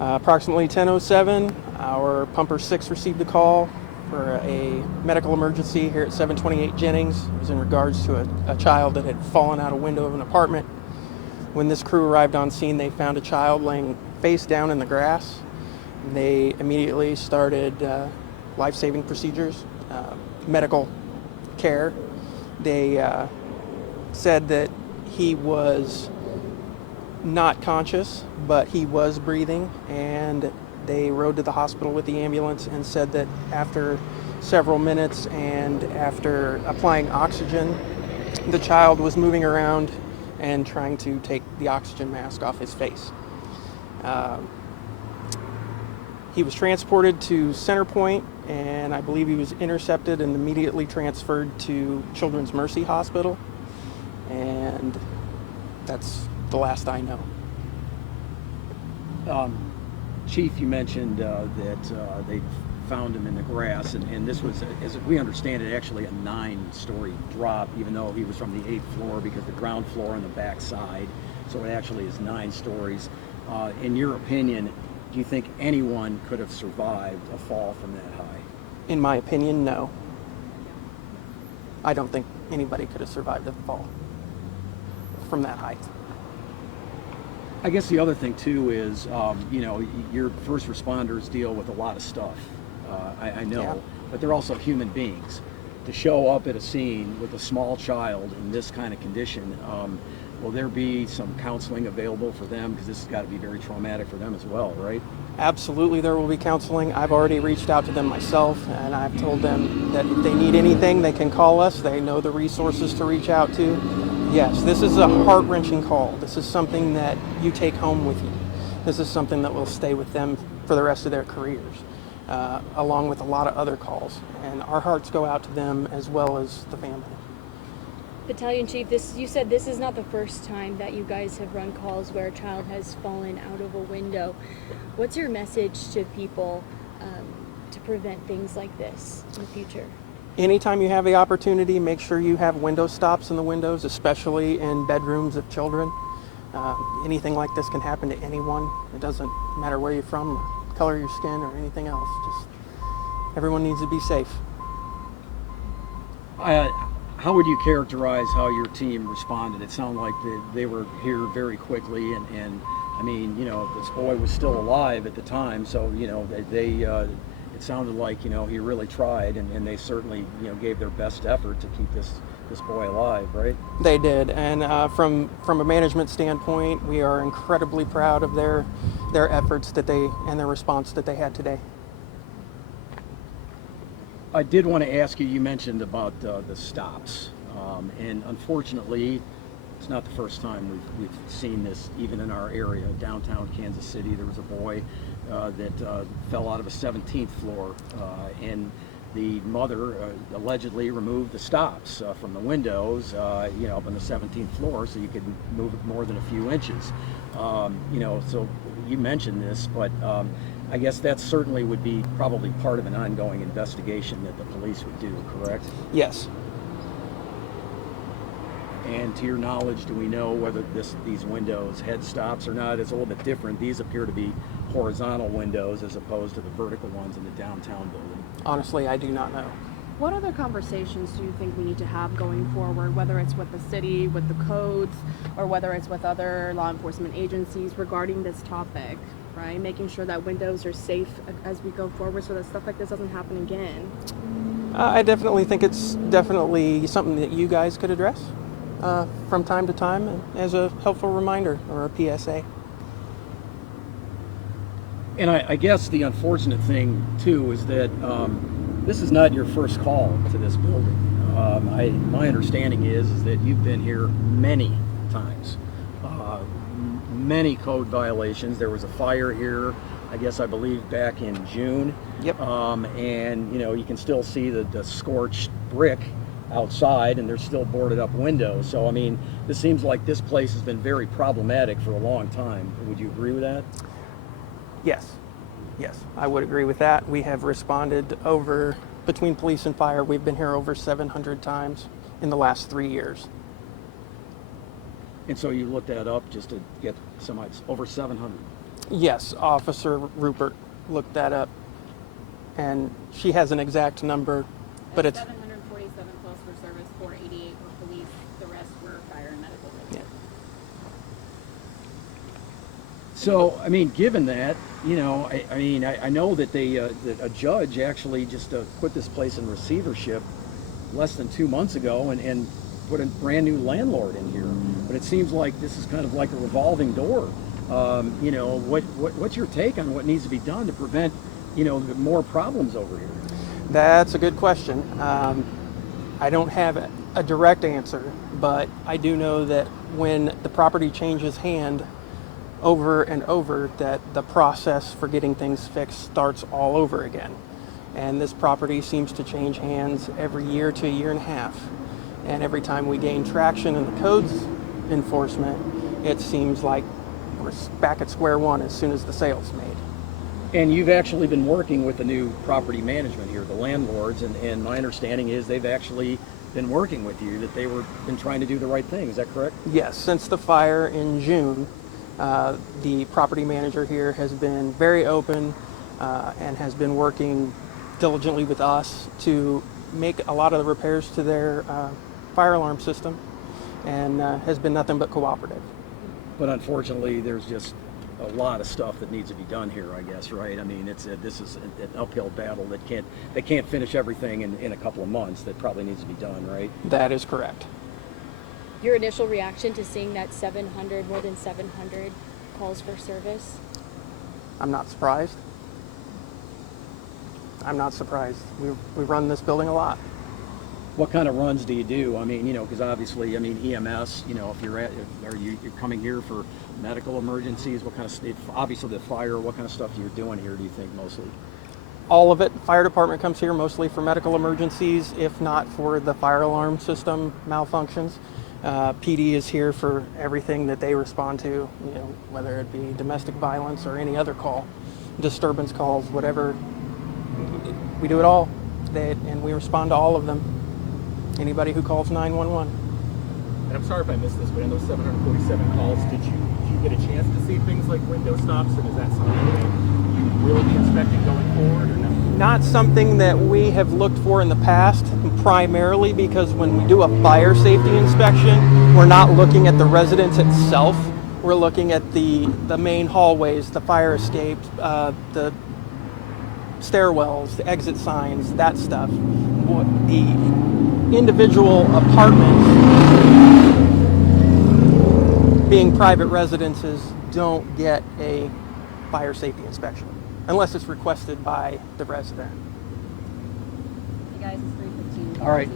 Approximately 10:07, our pumper 6 received a call for a medical emergency here at 728 Jennings. It was in regards to a child that had fallen out a window of an apartment. When this crew arrived on scene, they found a child laying face down in the grass. They immediately started life-saving procedures, medical care. They said that he was not conscious, but he was breathing, and they rode to the hospital with the ambulance and said that after several minutes and after applying oxygen, the child was moving around and trying to take the oxygen mask off his face. He was transported to Center Point, and I believe he was intercepted and immediately transferred to Children's Mercy Hospital, and that's the last I know. Chief, you mentioned that they found him in the grass, and this was, as we understand it, actually a 9-story drop, even though he was from the 8th floor, because the ground floor on the back side, so it actually is 9 stories. In your opinion, do you think anyone could have survived a fall from that high? In my opinion, no. I don't think anybody could have survived a fall from that height. I guess the other thing too is, your first responders deal with a lot of stuff. I know, yeah. But they're also human beings. To show up at a scene with a small child in this kind of condition, will there be some counseling available for them? Because this has got to be very traumatic for them as well, right? Absolutely, there will be counseling. I've already reached out to them myself, and I've told them that if they need anything, they can call us. They know the resources to reach out to. Yes, this is a heart-wrenching call. This is something that you take home with you. This is something that will stay with them for the rest of their careers, along with a lot of other calls. And our hearts go out to them as well as the family. Battalion Chief, you said this is not the first time that you guys have run calls where a child has fallen out of a window. What's your message to people to prevent things like this in the future? Anytime you have the opportunity, make sure you have window stops in the windows, especially in bedrooms of children. Anything like this can happen to anyone. It doesn't matter where you're from, or color of your skin, or anything else. Just everyone needs to be safe. How would you characterize how your team responded? It sounded like they were here very quickly, and I mean, this boy was still alive at the time, so it sounded like he really tried, and they certainly gave their best effort to keep this boy alive, right? They did, and from a management standpoint, we are incredibly proud of their efforts and their response that they had today. I did want to ask you. You mentioned about the stops, and unfortunately, it's not the first time we've seen this, even in our area, downtown Kansas City. There was a boy that fell out of a 17th floor, and the mother allegedly removed the stops from the windows, up on the 17th floor, so you could move it more than a few inches. So you mentioned this, but I guess that certainly would be probably part of an ongoing investigation that the police would do, correct? Yes. And to your knowledge, do we know whether these windows had stops or not? It's a little bit different. These appear to be horizontal windows as opposed to the vertical ones in the downtown building. Honestly, I do not know. What other conversations do you think we need to have going forward, whether it's with the city, with the codes, or whether it's with other law enforcement agencies regarding this topic, right? Making sure that windows are safe as we go forward so that stuff like this doesn't happen again. I definitely think it's definitely something that you guys could address from time to time as a helpful reminder or a PSA. And I guess the unfortunate thing, too, is that this is not your first call to this building. My understanding is that you've been here many times. Many code violations. There was a fire here, I believe back in June. Yep. And you can still see the scorched brick outside, and there's still boarded up windows. So I mean, this seems like this place has been very problematic for a long time. Would you agree with that? Yes, I would agree with that. We have responded between police and fire, we've been here over 700 times in the last 3 years. And so you looked that up just to get some, over 700. Yes, Officer Rupert looked that up, and she has an exact number, but it's 747 calls for service, 488 were police, the rest were fire and medical. yeah. So, I mean, given that, you know, I know that that a judge actually just put this place in receivership less than 2 months ago and put a brand new landlord in here. But it seems like this is kind of like a revolving door. You know, what's your take on what needs to be done to prevent, you know, more problems over here? That's a good question. I don't have a direct answer, but I do know that when the property changes hand over and over, that the process for getting things fixed starts all over again. And this property seems to change hands every year to a year and a half. And every time we gain traction in the codes enforcement, it seems like we're back at square one as soon as the sale's made. And you've actually been working with the new property management here, the landlords, and my understanding is they've actually been working with you, that they were been trying to do the right thing. Is that correct? Yes, since the fire in June, the property manager here has been very open and has been working diligently with us to make a lot of the repairs to their fire alarm system, and has been nothing but cooperative. But unfortunately, there's just a lot of stuff that needs to be done here, I guess, right? I mean, this is an uphill battle that they can't finish everything in a couple of months. That probably needs to be done, right? That is correct. Your initial reaction to seeing that more than 700 calls for service? I'm not surprised. I'm not surprised. We run this building a lot. What kind of runs do you do? I mean, you know, because obviously, I mean, EMS, you know, if you're coming here for medical emergencies, what kind of stuff, obviously the fire, what kind of stuff you're doing here, do you think, mostly? All of it. Fire department comes here mostly for medical emergencies, if not for the fire alarm system malfunctions. PD is here for everything that they respond to, you know, whether it be domestic violence or any other call, disturbance calls, whatever. We do it all, and we respond to all of them. Anybody who calls 911. And I'm sorry if I missed this, but in those 747 calls, did you get a chance to see things like window stops, and is that something that you will be inspecting going forward, or no? Not something that we have looked for in the past, primarily because when we do a fire safety inspection, we're not looking at the residence itself. We're looking at the main hallways, the fire escape, the stairwells, the exit signs, that stuff. The individual apartments, being private residences, don't get a fire safety inspection unless it's requested by the resident. You guys, it's 3:15. All right.